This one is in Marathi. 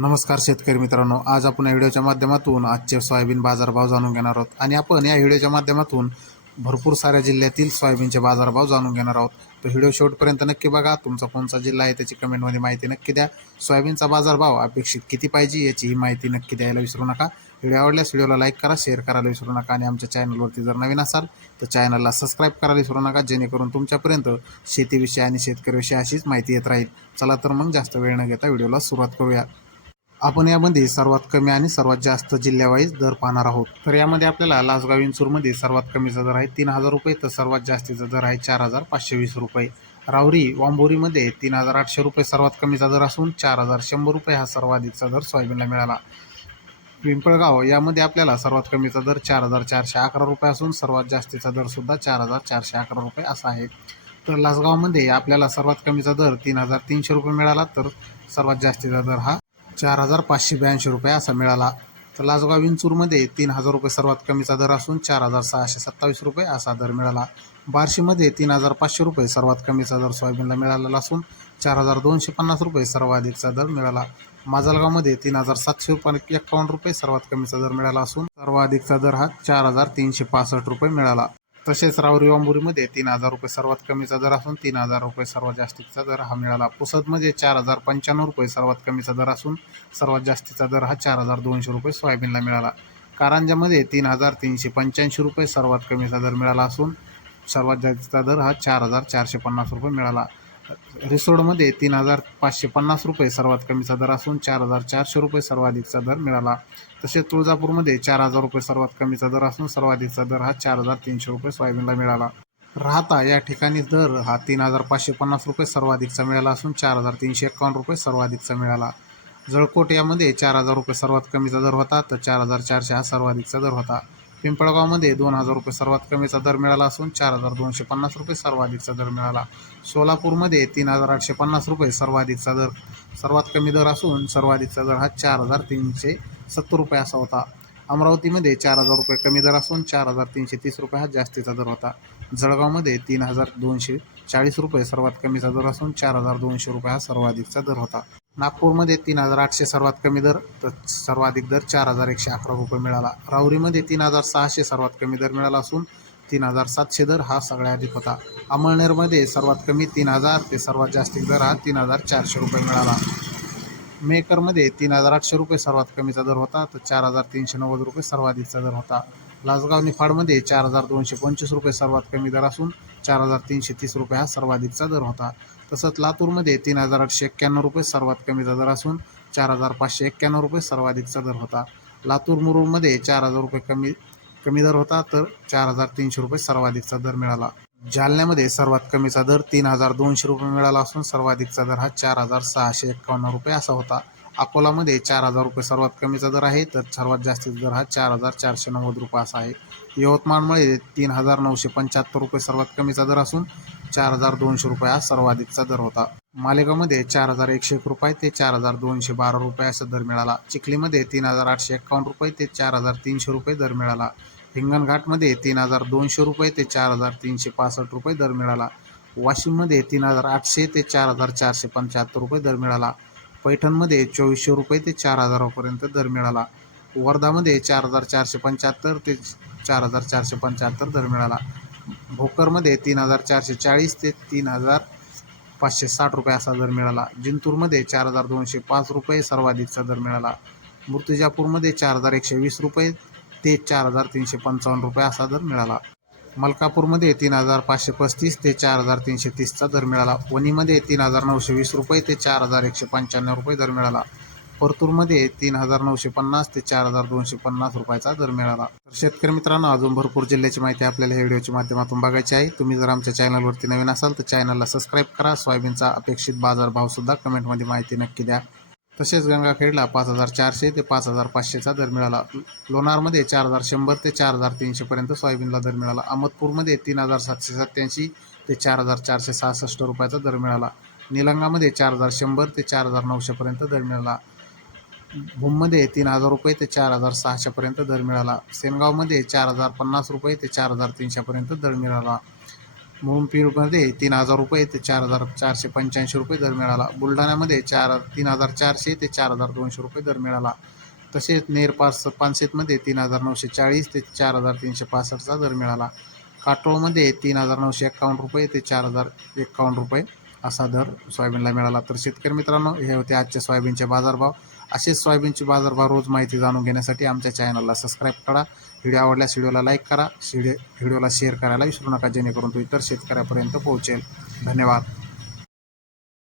नमस्कार शेतकरी मित्रांनो. आज आपण या व्हिडिओच्या माध्यमातून आजचे सोयाबीन बाजारभाव जाणून घेणार आहोत. आणि आपण या व्हिडिओच्या माध्यमातून भरपूर साऱ्या जिल्ह्यातील सोयाबीनचे बाजारभाव जाणून घेणार आहोत. तर व्हिडिओ शेवटपर्यंत नक्की बघा. तुमचा कोणता जिल्हा आहे त्याची कमेंटमध्ये माहिती नक्की द्या. सोयाबीनचा बाजारभाव अपेक्षित किती पाहिजे याची ही माहिती नक्की द्यायला विसरू नका. व्हिडिओ आवडल्यास व्हिडिओला लाईक करा शेअर करायला विसरू नका. आणि आमच्या चॅनलवरती जर नवीन असाल तर चॅनलला सबस्क्राईब करायला विसरू नका. जेणेकरून तुमच्यापर्यंत शेतीविषयी आणि शेतकरीविषयी अशीच माहिती येत राहील. चला तर मग जास्त वेळ न घेता व्हिडिओला सुरुवात करूया. आपण यामध्ये सर्वात कमी आणि सर्वात जास्त जिल्ह्यावाईज दर पाहणार आहोत. तर यामध्ये आपल्याला लासगाव इंचूरमध्ये सर्वात कमीचा दर आहे तीन हजार रुपये तर सर्वात जास्तीचा दर आहे चार हजार पाचशे वीस रुपये. रावरी वांबोरीमध्ये तीन हजार आठशे रुपये सर्वात कमीचा दर असून चार हजार शंभर रुपये हा सर्वाधिकचा दर सोयाबीनला मिळाला. पिंपळगाव यामध्ये आपल्याला सर्वात कमीचा दर चार हजार चारशे अकरा रुपये असून सर्वात जास्तीचा दरसुद्धा चार हजार चारशे अकरा रुपये असा आहे. तर लासगावमध्ये आपल्याला सर्वात कमीचा दर तीन हजार तीनशे रुपये मिळाला तर सर्वात जास्तीचा दर हा चार हजार पाचशे ब्याऐंशी रुपये असा मिळाला. तर लासगाव विंचूरमध्ये तीन हजार रुपये सर्वात कमीचा दर असून चार हजार सहाशे सत्तावीस रुपये असा दर मिळाला. बार्शीमध्ये तीन हजार पाचशे रुपये सर्वात कमीचा दर सोयाबीनला मिळालेला असून चार हजार दोनशे पन्नास रुपये सर्वाधिकचा दर मिळाला. माजलगावमध्ये तीन हजार सातशे रुपये एक्कावन्न रुपये सर्वात कमीचा दर मिळाला असून सर्वाधिकचा दर हा चार हजार तीनशे पासष्ट रुपये मिळाला. तसेच रावरी वांबुरीमध्ये तीन हजार रुपये सर्वात कमीचा दर असून तीन हजार रुपये सर्वात जास्तीचा दर हा मिळाला. पुसदमध्ये चार हजार पंच्याण्णव रुपये सर्वात कमीचा दर असून सर्वात जास्तीचा दर हा चार हजार दोनशे रुपये सोयाबीनला मिळाला. कारंजामध्ये तीन हजार तीनशे पंच्याऐंशी रुपये सर्वात कमीचा दर मिळाला असून सर्वात जास्तीचा दर हा चार हजार चारशे पन्नास रुपये मिळाला. रिसोडमध्ये तीन हजार पाचशे पन्नास रुपये सर्वात कमीचा दर असून चार हजार चारशे रुपये सर्वाधिकचा दर मिळाला. तसेच तुळजापूरमध्ये चार हजार रुपये सर्वात कमीचा दर असून सर्वाधिकचा दर हा चार हजार तीनशे रुपये सोयाबीनला मिळाला. राहता या ठिकाणी दर हा तीन हजार पाचशे पन्नास रुपये सर्वाधिकचा मिळाला असून चार हजार तीनशे एकावन्न रुपये सर्वाधिकचा मिळाला. जळकोट यामध्ये चार हजार रुपये सर्वात कमीचा दर होता तर चार हजार चारशे हा सर्वाधिकचा दर होता. पिंपळगावमध्ये दोन हजार रुपये सर्वात कमीचा दर मिळाला असून चार हजार दोनशे पन्नास रुपये सर्वाधिकचा दर मिळाला. सोलापूरमध्ये तीन हजार आठशे पन्नास रुपये सर्वाधिकचा दर सर्वात कमी दर असून सर्वाधिकचा दर हा चार हजार तीनशे सत्तर रुपये असा होता. अमरावतीमध्ये चार हजार रुपये कमी दर असून चार हजार तीनशे तीस रुपये हा जास्तीचा दर होता. जळगावमध्ये तीन हजार दोनशे चाळीस रुपये सर्वात कमीचा दर असून चार हजार दोनशे रुपये हा सर्वाधिकचा दर होता. नागपूरमध्ये तीन हजार आठशे सर्वात कमी दर तर सर्वाधिक दर चार हजार एकशे अकरा रुपये मिळाला. राहुरीमध्ये तीन हजार सहाशे सर्वात कमी दर मिळाला असून तीन हजार सातशे दर हा सगळ्यात अधिक होता. अमळनेरमध्ये सर्वात कमी तीन हजार ते सर्वात जास्तीत दर हा तीन हजार चारशे रुपये मिळाला. मेकरमध्ये तीन हजार आठशे रुपये सर्वात कमीचा दर होता तर चार हजार तीनशे नव्वद रुपये सर्वाधिकचा दर होता. लासगाव निफाडमध्ये चार हजार दोनशे पंचवीस रुपये सर्वात कमी दर असून चार हजार तीनशे तीस रुपये हा सर्वाधिकचा दर होता. तसंच लातूरमध्ये तीन हजार आठशे एक्क्याण्णव रुपये सर्वात कमीचा दर असून चार हजार पाचशे एक्क्याण्णव रुपये सर्वाधिकचा दर होता. लातूर मुरुडमध्ये चार हजार रुपये कमी कमी दर होता तर चार हजार तीनशे रुपये सर्वाधिकचा दर मिळाला. जालन्यामध्ये सर्वात कमीचा दर तीन हजार दोनशे रुपये मिळाला असून सर्वाधिकचा दर हा चार हजार सहाशे एक्कावन्न रुपये असा होता. अकोलामध्ये चार हजार रुपये सर्वात कमीचा दर आहे तर सर्वात जास्तीचा दर हा चार हजार चारशे नव्वद रुपये असा आहे. यवतमाळमध्ये तीन हजार नऊशे पंच्याहत्तर रुपये सर्वात कमीचा दर असून चार हजार दोनशे रुपये हा सर्वाधिकचा दर होता. मालेगावमध्ये चार हजार एकशे एक रुपये ते चार हजार दोनशे बारा रुपये असा दर मिळाला. चिखलीमध्ये तीन हजार आठशे एक्कावन्न रुपये ते चार हजार तीनशे रुपये दर मिळाला. हिंगणघाटमध्ये तीन हजार दोनशे रुपये ते चार हजार तीनशे पासष्ट रुपये दर मिळाला. वाशिममध्ये तीन हजार आठशे ते चार हजार चारशे पंच्याहत्तर रुपये दर मिळाला. पैठणमध्ये चोवीसशे रुपये ते चार हजारापर्यंत दर मिळाला. वर्धामध्ये चार हजार चारशे पंच्याहत्तर ते चार हजार चारशे पंच्याहत्तर दर मिळाला. भोकरमध्ये तीन हजार चारशे चाळीस ते तीन हजार पाचशे साठ रुपये असा दर मिळाला. जिंतूरमध्ये चार हजार दोनशे पाच रुपये सर्वाधिकचा दर मिळाला. मूर्तिजापूरमध्ये चार हजार एकशे वीस रुपये ते चार हजार तीनशे पंचावन्न रुपये असा दर मिळाला. मलकापूरमध्ये तीन हजार पाचशे पस्तीस ते चार हजार तीनशे तीसचा दर मिळाला. वणीमध्ये तीन हजार नऊशे वीस रुपये ते चार हजार एकशे पंच्याण्णव रुपये दर मिळाला. परतूरमध्ये तीन हजार नऊशे पन्नास ते चार हजार दोनशे पन्नास रुपयाचा दर मिळाला. तर शेतकरी मित्रांनो अजून भरपूर जिल्ह्याची माहिती आपल्याला या व्हिडिओच्या माध्यमातून बघायची आहे. तुम्ही जर आमच्या चॅनलवरती नवीन असाल तर चॅनलला सबस्क्राईब करा. सोयाबीनचा अपेक्षित बाजारभावसुद्धा कमेंटमध्ये माहिती नक्की द्या. तसेच गंगाखेडला पाच हजार चारशे ते पाच हजार पाचशेचा दर मिळाला. लोणारमध्ये चार हजार शंभर ते चार हजार तीनशेपर्यंत सोयाबीनला दर मिळाला. अहमदपूरमध्ये तीन हजार सातशे सत्त्याऐंशी ते चार हजार चारशे सहासष्ट रुपयाचा दर मिळाला. निलंगामध्ये चार हजार शंभर ते चार हजार नऊशेपर्यंत दर मिळाला. भूममध्ये तीन हजार रुपये ते चार हजार सहाशेपर्यंत दर मिळाला. सेनगावमध्ये चार हजार पन्नास रुपये ते चार हजार तीनशेपर्यंत दर मिळाला. मुरुमपीरमध्ये तीन हजार रुपये ते चार हजार चारशे पंच्याऐंशी रुपये दर मिळाला. बुलढाण्यामध्ये चार तीन हजार चारशे ते चार हजार दोनशे रुपये दर मिळाला. तसेच नेर पास पानशेतमध्ये तीन हजार नऊशे चाळीस ते चार हजार तीनशे पासष्टचा दर मिळाला. काटोळमध्ये तीन हजार नऊशे एक्कावन्न रुपये ते चार हजार एक्कावन्न रुपये असा दर सोयाबीनला मिळाला. तर शेतकरी मित्रांनो हे होते आजचे सोयाबीनचे बाजारभाव. असेच सोयाबीनचे बाजारभाव रोज माहिती जाणून घेण्यासाठी आमच्या चॅनलला सबस्क्राईब करा. व्हिडिओ आवडल्यास व्हिडिओला लाईक करा. व्हिडिओ व्हिडिओला शेअर करायला विसरू नका जेणेकरून तो इतर शेतकऱ्यापर्यंत पोहोचेल. धन्यवाद.